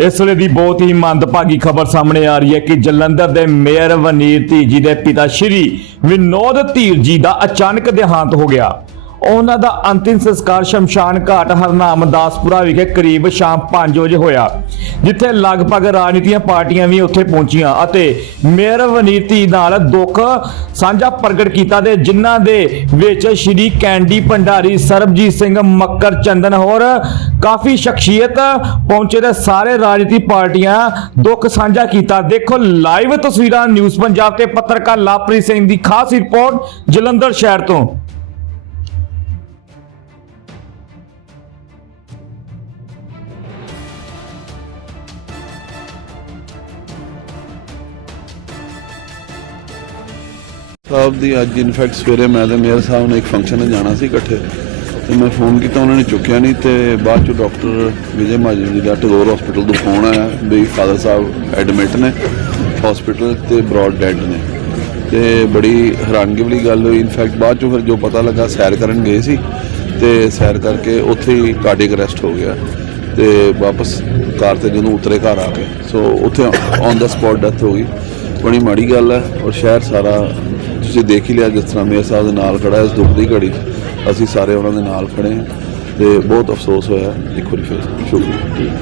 ਇਸ ਵੇਲੇ ਦੀ ਬਹੁਤ ਹੀ ਮੰਦਭਾਗੀ ਖਬਰ ਸਾਹਮਣੇ ਆ ਰਹੀ ਹੈ ਕਿ ਜਲੰਧਰ ਦੇ ਮੇਅਰ ਵਨੀਰ ਧੀਜੀ ਦੇ ਪਿਤਾ ਸ਼੍ਰੀ ਵਿਨੋਦ ਧੀਰ ਜੀ ਦਾ ਅਚਾਨਕ ਦੇਹਾਂਤ ਹੋ ਗਿਆ। ਉਹਨਾਂ ਦਾ ਅੰਤਿਮ ਸੰਸਕਾਰ ਸ਼ਮਸ਼ਾਨ ਘਾਟ ਹਰਨਾਮਦਾਸਪੁਰਾ ਵਿਖੇ ਕਰੀਬ ਸ਼ਾਮ 5 ਵਜੇ ਹੋਇਆ, ਜਿੱਥੇ ਲਗਭਗ ਰਾਜਨੀਤੀਆਂ ਪਾਰਟੀਆਂ ਵੀ ਉੱਥੇ ਪਹੁੰਚੀਆਂ ਅਤੇ ਮੇਅਰ ਵਨੀਰ ਨਾਲ ਦੁੱਖ ਸਾਂਝਾ ਪ੍ਰਗਟ ਕੀਤਾ ਤੇ ਜਿਨ੍ਹਾਂ ਦੇ ਵਿੱਚ ਸ਼੍ਰੀ ਕੈਂਡੀ ਭੰਡਾਰੀ ਸਰਬਜੀਤ ਸਿੰਘ ਮੱਕਰ ਚੰਦਨ ਹੋਰ ਕਾਫੀ ਸ਼ਖਸੀਅਤ ਪਹੁੰਚੇ ਤੇ ਸਾਰੇ ਰਾਜਨੀਤੀ ਪਾਰਟੀਆਂ ਦੁੱਖ ਸਾਂਝਾ ਕੀਤਾ। ਦੇਖੋ ਲਾਈਵ ਤਸਵੀਰਾਂ ਨਿਊਜ਼ ਪੰਜਾਬ ਤੇ ਪੱਤਰਕਾਰ ਲਾਪ੍ਰੀਤ ਸਿੰਘ ਦੀ ਖਾਸ ਰਿਪੋਰਟ ਜਲੰਧਰ ਸ਼ਹਿਰ ਤੋਂ। ਸਾਹਿਬ ਦੀ ਅੱਜ ਇਨਫੈਕਟ ਸਵੇਰੇ ਮੈਂ ਤੇ ਮੇਅਰ ਸਾਹਿਬ ਨੇ ਇੱਕ ਫੰਕਸ਼ਨ ਤੇ ਜਾਣਾ ਸੀ ਇਕੱਠੇ। ਤੇ ਮੈਂ ਫੋਨ ਕੀਤਾ, ਉਹਨਾਂ ਨੇ ਚੁੱਕਿਆ ਨਹੀਂ ਤੇ ਬਾਅਦ ਚ ਡਾਕਟਰ ਵਿਜੇ ਮਾਜਨ ਜੀ ਦਾ ਟਗੋਰ ਹਸਪੀਟਲ ਤੋਂ ਫੋਨ ਆਇਆ ਵੀ ਫਾਦਰ ਸਾਹਿਬ ਐਡਮਿਟ ਨੇ ਹਸਪੀਟਲ ਤੇ ਬ੍ਰੌਡ ਡੈਡ ਨੇ। ਤੇ ਬੜੀ ਹੈਰਾਨਗੀ ਵਾਲੀ ਗੱਲ ਹੋਈ ਇਨਫੈਕਟ ਬਾਅਦ ਚ ਫਿਰ ਜੋ ਪਤਾ ਲੱਗਾ ਸੈਰ ਕਰਨ ਗਏ ਸੀ ਤੇ ਸੈਰ ਕਰਕੇ ਉੱਥੇ ਹੀ ਕਾਰਡਿਕ ਅਰੈਸਟ ਹੋ ਗਿਆ। ਤੇ ਵਾਪਸ ਕਾਰ ਤੇ ਜਦੋਂ ਉਤਰੇ ਘਰ ਆ ਕੇ ਸੋ ਉੱਥੇ ਔਨ ਦਾ ਸਪੌਟ ਡੈਥ ਹੋ ਗਈ। ਬੜੀ ਮਾੜੀ ਗੱਲ ਹੈ ਔਰ ਸ਼ਹਿਰ ਸਾਰਾ ਤੁਸੀਂ ਦੇਖ ਹੀ ਲਿਆ ਜਿਸ ਤਰ੍ਹਾਂ ਮੇਅਰ ਸਾਹਿਬ ਦੇ ਨਾਲ ਖੜਾ ਇਸ ਦੁੱਖ ਦੀ ਘੜੀ। 'ਚ ਅਸੀਂ ਸਾਰੇ ਉਹਨਾਂ ਦੇ ਨਾਲ ਖੜੇ ਹਾਂ ਤੇ ਬਹੁਤ ਅਫਸੋਸ ਹੋਇਆ। ਇੱਕ ਵਾਰੀ ਫਿਰ ਸ਼ੁਕਰੀਆ।